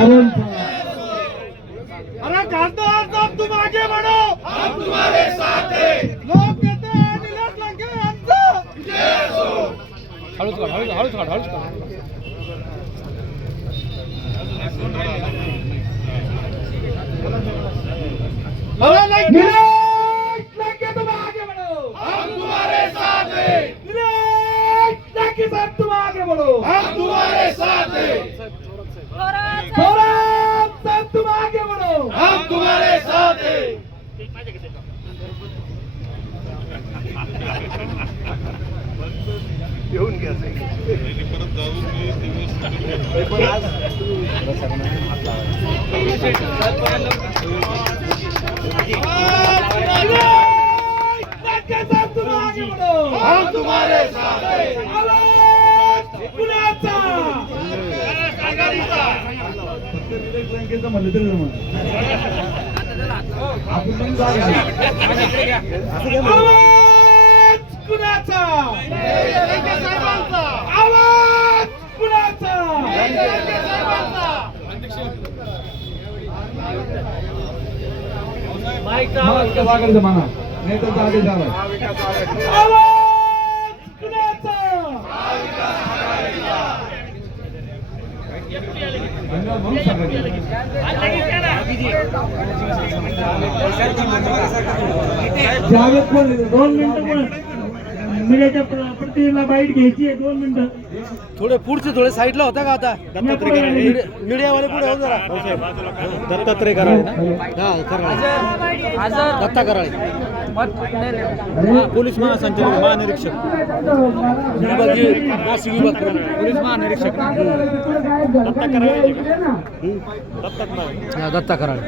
अरे खासदार साहब तुम आगे बढ़ो, हम तुम्हारे साथ हैं. लोक नेते निलेश लंके यांचा हळूच काढ. अरे निलेश लंके तुम आगे बढ़ो, हम तुम्हारे साथ हैं. निलेश लंके साहब तुम आगे बढ़ो, हम तुम्हारे साथ हैं. थोरात साहब तुम आगे बढ़ो, हम तुम्हारे साथ हैं. हम तुम्हारे साथ हैं. पुण्याचा म्हणलं तरी आवाज कुणाचा, आवाज कुणाचा. आवाज कुणाचा. जावेद कोण 2 मिनिटं पण मीडियाच्या प्रतिनिधीला बाईट घ्यायची आहे. 2 मिनिटं थोडे पुढचे थोडे साईडला होता का आता मीडियावाले पुढे हो जरा. दत्तात्रय कराळे ना, दत्ता कराळे, पोलीस महासंचालक महानिरीक्षक विभागीय नाशिक विभाग पोलीस महानिरीक्षक दत्ता कराळे.